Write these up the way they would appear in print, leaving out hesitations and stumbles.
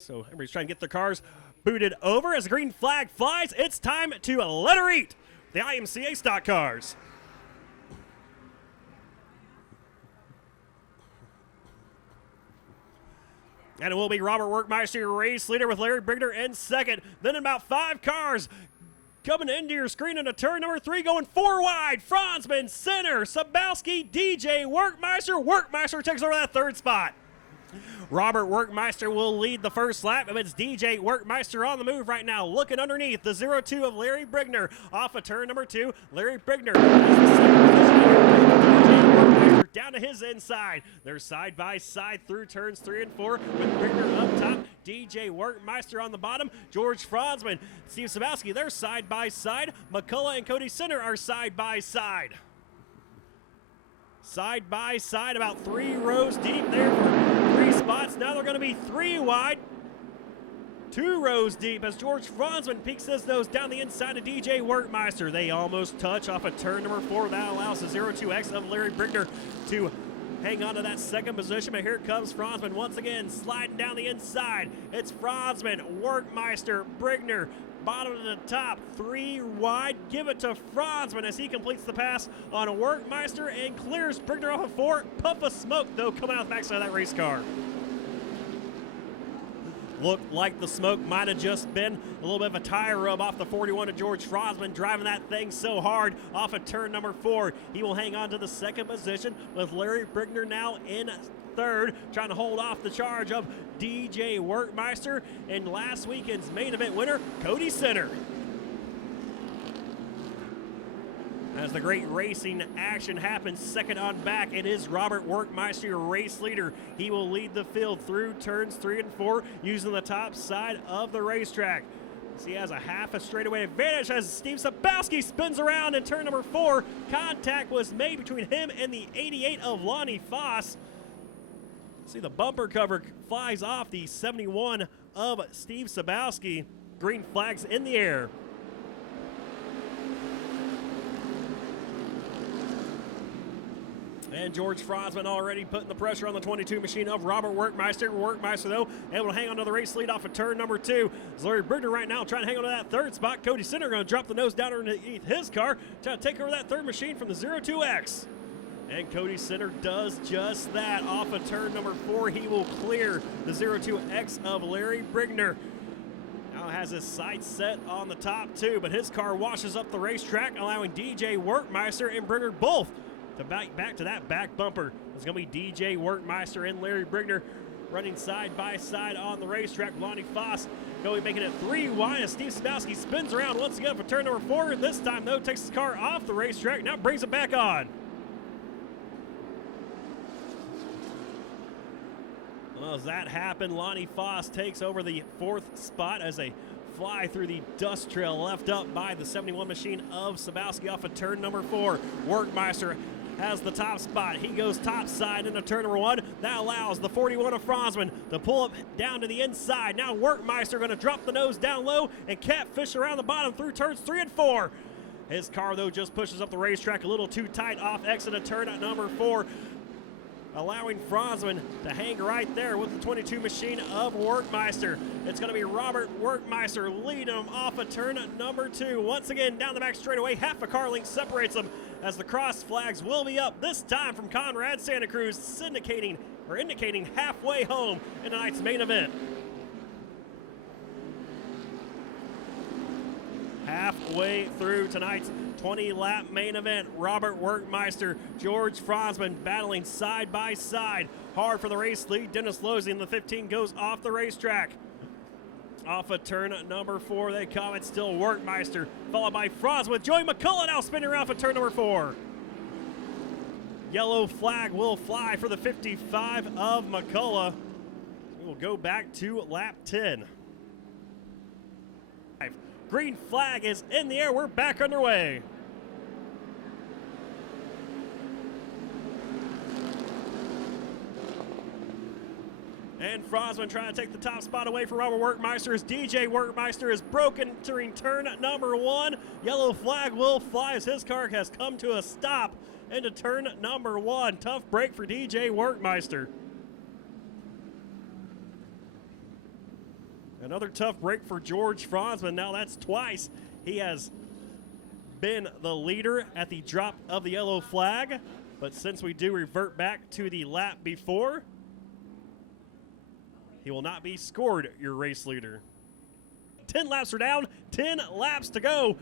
So everybody's trying to get their cars booted over. As the green flag flies, it's time to let her eat the IMCA stock cars. And it will be Robert Workmeister, your race leader, with Larry Brigner in second. Then in about 5 cars coming into your screen into turn number 3, going 4 wide. Franzman, center, Sabowski, DJ, Workmeister. Workmeister takes over that 3rd spot. Robert Workmeister will lead the first lap. It's DJ Workmeister on the move right now, looking underneath the 0-2 of Larry Brigner. Off of turn number 2, Larry Brigner is the second position. DJ Workmeister down to his inside. They're side by side through turns 3 and 4 with Brigner up top, DJ Workmeister on the bottom, George Franzman, Steve Sabowski, they're side by side. McCullough and Cody Center are side by side. Side by side, about 3 rows deep there for 3 spots. Now they're going to be 3 wide, 2 rows deep as George Franzman peeks his nose down the inside of DJ Workmeister. They almost touch off of turn number 4. That allows the 0-2X of Larry Brigner to hang on to that 2nd position, but here comes Franzman once again, sliding down the inside. It's Franzman, Workmeister, Brigner, bottom to the top, 3 wide. Give it to Franzman as he completes the pass on Workmeister and clears Brigner off of 4. Puff of smoke, though, coming out the backside of that race car. Looked like the smoke might have just been a little bit of a tire rub off the 41 of George Franzman, driving that thing so hard off of turn number 4. He will hang on to the 2nd position with Larry Brigner now in 3rd, trying to hold off the charge of DJ Workmeister and last weekend's main event winner, Cody Center. As the great racing action happens, second on back, it is Robert Workmeister, your race leader. He will lead the field through turns 3 and 4 using the top side of the racetrack. So he has a half a straightaway advantage as Steve Sabowski spins around in turn number 4. Contact was made between him and the 88 of Lonnie Foss. See, the bumper cover flies off the 71 of Steve Sabowski. Green flags in the air. And George Franzman already putting the pressure on the 22 machine of Robert Workmeister. Workmeister, though, able to hang on to the race lead off of turn number 2. Larry Brigner right now trying to hang on to that 3rd spot. Cody Center going to drop the nose down underneath his car, trying to take over that 3rd machine from the 0-2X. And Cody Center does just that. Off of turn number 4, he will clear the 0-2X of Larry Brigner. Now has his sights set on the top 2, but his car washes up the racetrack, allowing DJ Workmeister and Brigner both to back to that back bumper. It's going to be DJ Workmeister and Larry Brigner running side by side on the racetrack. Lonnie Foss going making it 3 wide as Steve Sabowski spins around once again for turn number 4. This time, though, takes his car off the racetrack, now brings it back on. Well, as that happened, Lonnie Foss takes over the 4th spot as they fly through the dust trail left up by the 71 machine of Sabowski off of turn number 4. Workmeister has the top spot. He goes top side into turn number 1. That allows the 41 of Franzman to pull up down to the inside. Now Workmeister going to drop the nose down low and catfish around the bottom through turns 3 and 4. His car, though, just pushes up the racetrack a little too tight off exit of turn at number 4, allowing Franzman to hang right there with the 22 machine of Workmeister. It's going to be Robert Workmeister leading him off of turn number 2. Once again, down the back straightaway, half a car length separates them as the cross flags will be up, this time from Conrad Santa Cruz, indicating halfway home in tonight's main event. Halfway through tonight's 20-lap main event, Robert Workmeister, George Franzman battling side by side. Hard for the race lead. Dennis Losey in the 15 goes off the racetrack. Off of turn number 4, they come. It's still Workmeister, followed by Franzman with Joey McCullough now spinning around for turn number 4. Yellow flag will fly for the 55 of McCullough. We will go back to lap 10. Green flag is in the air. We're back underway. And Franzman trying to take the top spot away from Robert Workmeister as DJ Workmeister is broken during turn number 1. Yellow flag will fly as his car has come to a stop into turn number 1. Tough break for DJ Workmeister. Another tough break for George Franzman. Now that's twice he has been the leader at the drop of the yellow flag. But since we do revert back to the lap before, he will not be scored your race leader. 10 laps are down, 10 laps to go.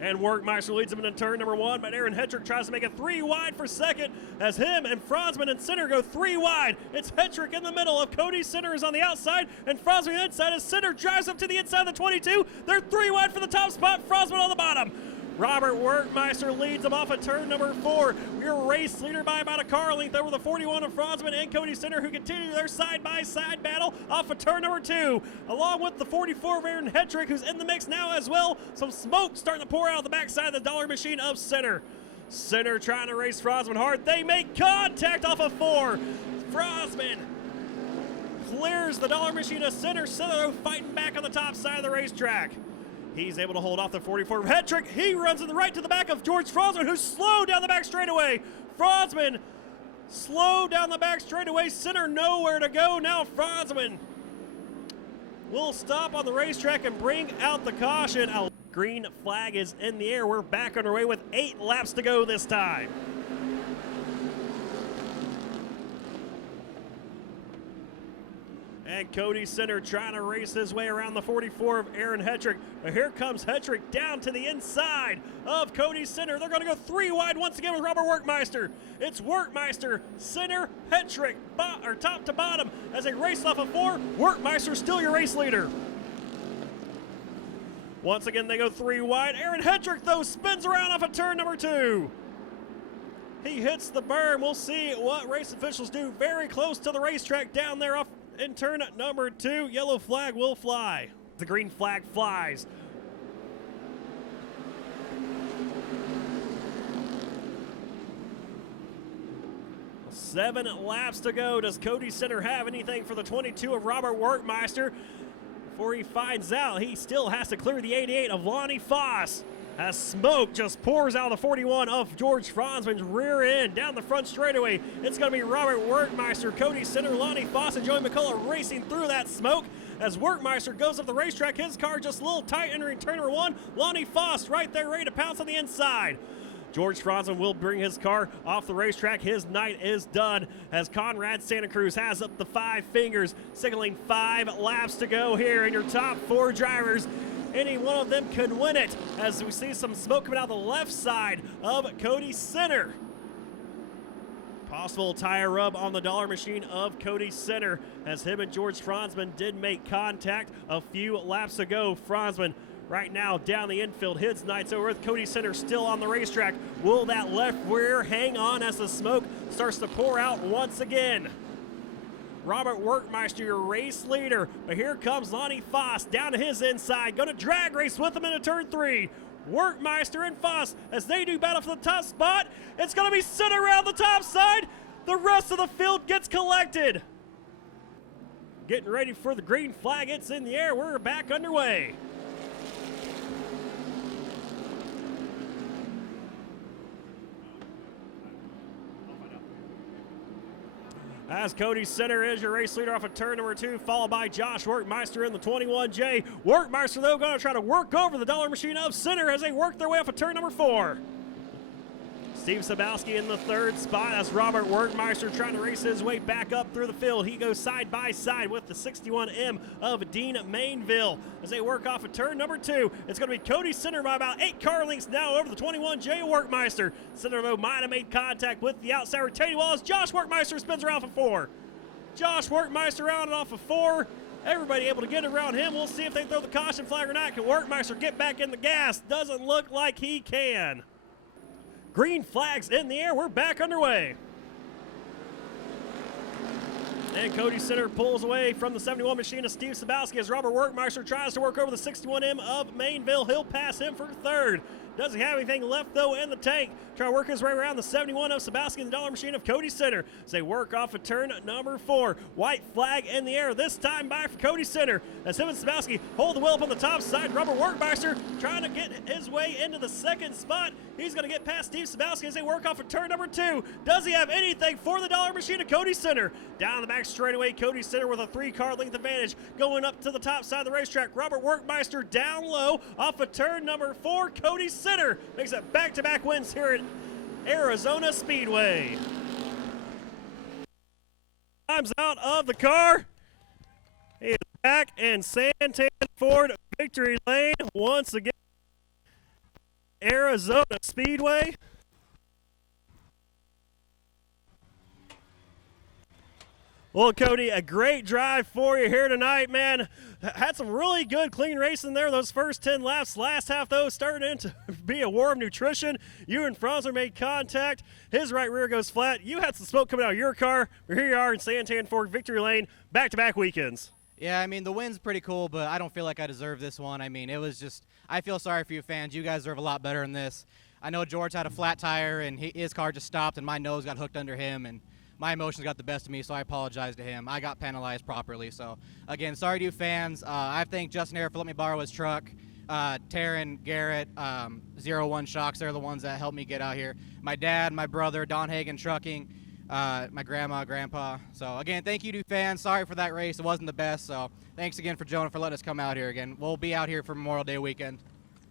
And Workmeister leads him into turn number 1, but Aaron Hetrick tries to make it 3 wide for second as him and Franzman and Sinner go 3 wide. It's Hetrick in the middle of Cody. Sinner is on the outside, and Franzman on the inside as Sinner drives up to the inside of the 22. They're 3 wide for the top spot, Franzman on the bottom. Robert Workmeister leads him off of turn number 4. Your race leader by about a car length over the 41 of Franzman and Cody Sinner, who continue their side-by-side battle off of turn number 2, along with the 44 of Aaron Hetrick, who's in the mix now as well. Some smoke starting to pour out of the backside of the dollar machine of Sinner. Sinner trying to race Franzman hard. They make contact off of 4. Franzman clears the dollar machine of Sinner. Sinner fighting back on the top side of the racetrack. He's able to hold off the 44 of Hetrick. He runs in the right to the back of George Franzman, who's slowed down the back straightaway. Franzman slowed down the back straightaway. Sinner nowhere to go. Now Franzman will stop on the racetrack and bring out the caution. A green flag is in the air. We're back underway with 8 laps to go this time. And Cody Sinner trying to race his way around the 44 of Aaron Hetrick. But here comes Hetrick down to the inside of Cody Sinner. They're going to go 3 wide once again with Robert Workmeister. It's Workmeister, Sinner, Hetrick, top to bottom as they race off of 4. Workmeister still your race leader. Once again, they go 3 wide. Aaron Hetrick, though, spins around off of turn number 2. He hits the berm. We'll see what race officials do. Very close to the racetrack down there off in turn number 2. Yellow flag will fly. The green flag flies. Seven laps to go. Does Cody Sinner have anything for the 22 of Robert Workmeister? Before he finds out, he still has to clear the 88 of Lonnie Foss, as smoke just pours out of the 41 of George Franzman's rear end down the front straightaway. It's going to be Robert Workmeister, Cody Sinner, Lonnie Foss, and Joey McCullough racing through that smoke as Workmeister goes up the racetrack. His car just a little tight entering turn number 1. Lonnie Foss right there ready to pounce on the inside. George Franzman will bring his car off the racetrack. His night is done as Conrad Santa Cruz has up the 5 fingers, signaling 5 laps to go here in your top 4 drivers. Any one of them could win it as we see some smoke coming out the left side of Cody Sinner. Possible tire rub on the dollar machine of Cody Sinner as him and George Franzman did make contact a few laps ago. Franzman right now down the infield. His night's over with Cody Sinner still on the racetrack. Will that left rear hang on as the smoke starts to pour out once again? Robert Workmeister, your race leader. But here comes Lonnie Foss down to his inside. Going to drag race with him into turn 3. Workmeister and Foss as they do battle for the top spot. It's going to be Sinner around the top side. The rest of the field gets collected. Getting ready for the green flag. It's in the air. We're back underway. As Cody Sinner is your race leader off of turn number 2, followed by Josh Workmeister in the 21J. Workmeister, though, going to try to work over the dollar machine of Sinner as they work their way off of turn number 4. Steve Sabowski in the 3rd spot as Robert Workmeister trying to race his way back up through the field. He goes side by side with the 61M of Dean Mainville as they work off of turn number 2. It's going to be Cody Sinner by about 8 car lengths now over the 21J Workmeister. Sinner, though, might have made contact with the outside retaining wall as Josh Workmeister spins around for 4. Josh Workmeister around and off of 4. Everybody able to get around him. We'll see if they throw the caution flag or not. Can Workmeister get back in the gas? Doesn't look like he can. Green flags in the air. We're back underway. And Cody Sinner pulls away from the 71 machine of Steve Sabowski as Robert Workmeister tries to work over the 61M of Mainville. He'll pass him for 3rd. Doesn't have anything left, though, in the tank. Trying to work his way around the 71 of Sabowski and the dollar machine of Cody Sinner as they work off of turn number 4. White flag in the air, this time by for Cody Sinner as him and Sabowski hold the wheel up on the top side. Robert Workmeister trying to get his way into the second spot. He's going to get past Steve Sabowski as they work off of turn number 2. Does he have anything for the dollar machine of Cody Center? Down the back straightaway, Cody Center with a 3-car length advantage. Going up to the top side of the racetrack, Robert Workmeister down low off of turn number 4. Cody Center makes it back-to-back wins here at Arizona Speedway. Time's out of the car. He is back in Santan Ford victory lane once again. Arizona Speedway. Well, Cody, a great drive for you here tonight, man. Had some really good, clean racing there those first 10 laps. Last half, though, started into be a war of nutrition. You and Franzler made contact. His right rear goes flat. You had some smoke coming out of your car. But here you are in Santan Ford victory lane, back-to-back weekends. Yeah, I mean, the win's pretty cool, but I don't feel like I deserve this one. I mean, it was just – I feel sorry for you fans. You guys deserve a lot better than this. I know George had a flat tire, and his car just stopped, and my nose got hooked under him, and my emotions got the best of me, so I apologize to him. I got penalized properly. So, again, sorry to you fans. I thank Justin Air for letting me borrow his truck. Taryn, Garrett, 01 Shocks, they're the ones that helped me get out here. My dad, my brother, Don Hagen Trucking, my grandma, grandpa. So, again, thank you to fans. Sorry for that race. It wasn't the best. So, thanks again for Jonah for letting us come out here again. We'll be out here for Memorial Day weekend.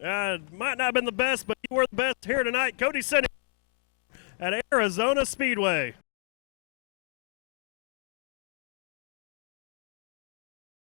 Might not have been the best, but you were the best here tonight. Cody Center at Arizona Speedway.